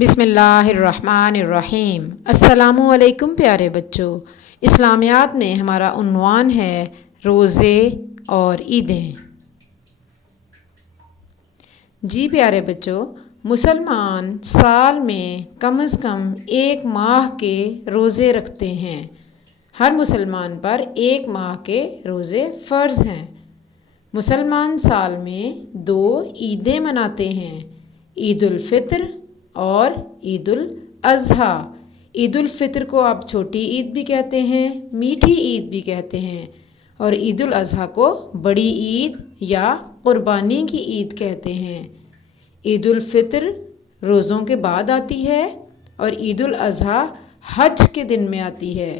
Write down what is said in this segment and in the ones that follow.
بسم اللہ الرحمن الرحیم۔ السلام علیکم پیارے بچوں، اسلامیات میں ہمارا عنوان ہے روزے اور عیدیں۔ جی پیارے بچوں، مسلمان سال میں کم از کم 1 ماہ کے روزے رکھتے ہیں۔ ہر مسلمان پر 1 ماہ کے روزے فرض ہیں۔ مسلمان سال میں 2 عیدیں مناتے ہیں، عید الفطر اور عید الاضحیٰ۔ عید الفطر کو آپ چھوٹی عید بھی کہتے ہیں، میٹھی عید بھی کہتے ہیں، اور عید الاضحیٰ کو بڑی عید یا قربانی کی عید کہتے ہیں۔ عید الفطر روزوں کے بعد آتی ہے اور عید الاضحیٰ حج کے دن میں آتی ہے۔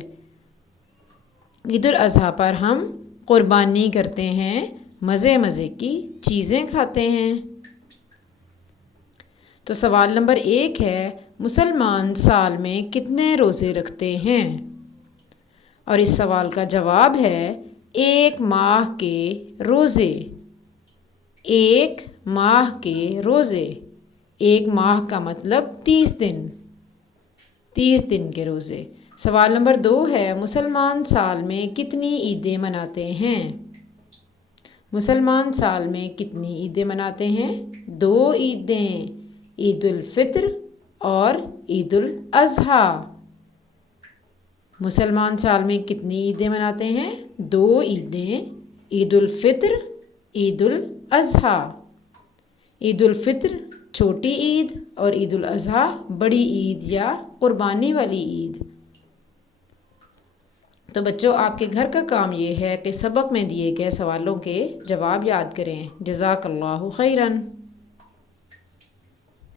عید الاضحیٰ پر ہم قربانی کرتے ہیں، مزے مزے کی چیزیں کھاتے ہیں۔ تو سوال نمبر 1 ہے، مسلمان سال میں کتنے روزے رکھتے ہیں؟ اور اس سوال کا جواب ہے 1 ماہ کے روزے۔ 1 ماہ کے روزے، 1 ماہ کا مطلب 30 دن، 30 دن کے روزے۔ سوال نمبر 2 ہے، مسلمان سال میں کتنی عیدیں مناتے ہیں؟ مسلمان سال میں کتنی عیدیں مناتے ہیں؟ 2 عیدیں، عید الفطر اور عید الاضحیٰ۔ مسلمان سال میں کتنی عیدیں مناتے ہیں؟ 2 عیدیں، عید الفطر، عید الاضحیٰ۔ عید الفطر چھوٹی عید اور عید الاضحیٰ بڑی عید یا قربانی والی عید۔ تو بچوں، آپ کے گھر کا کام یہ ہے کہ سبق میں دیے گئے سوالوں کے جواب یاد کریں۔ جزاک اللہ خیراً۔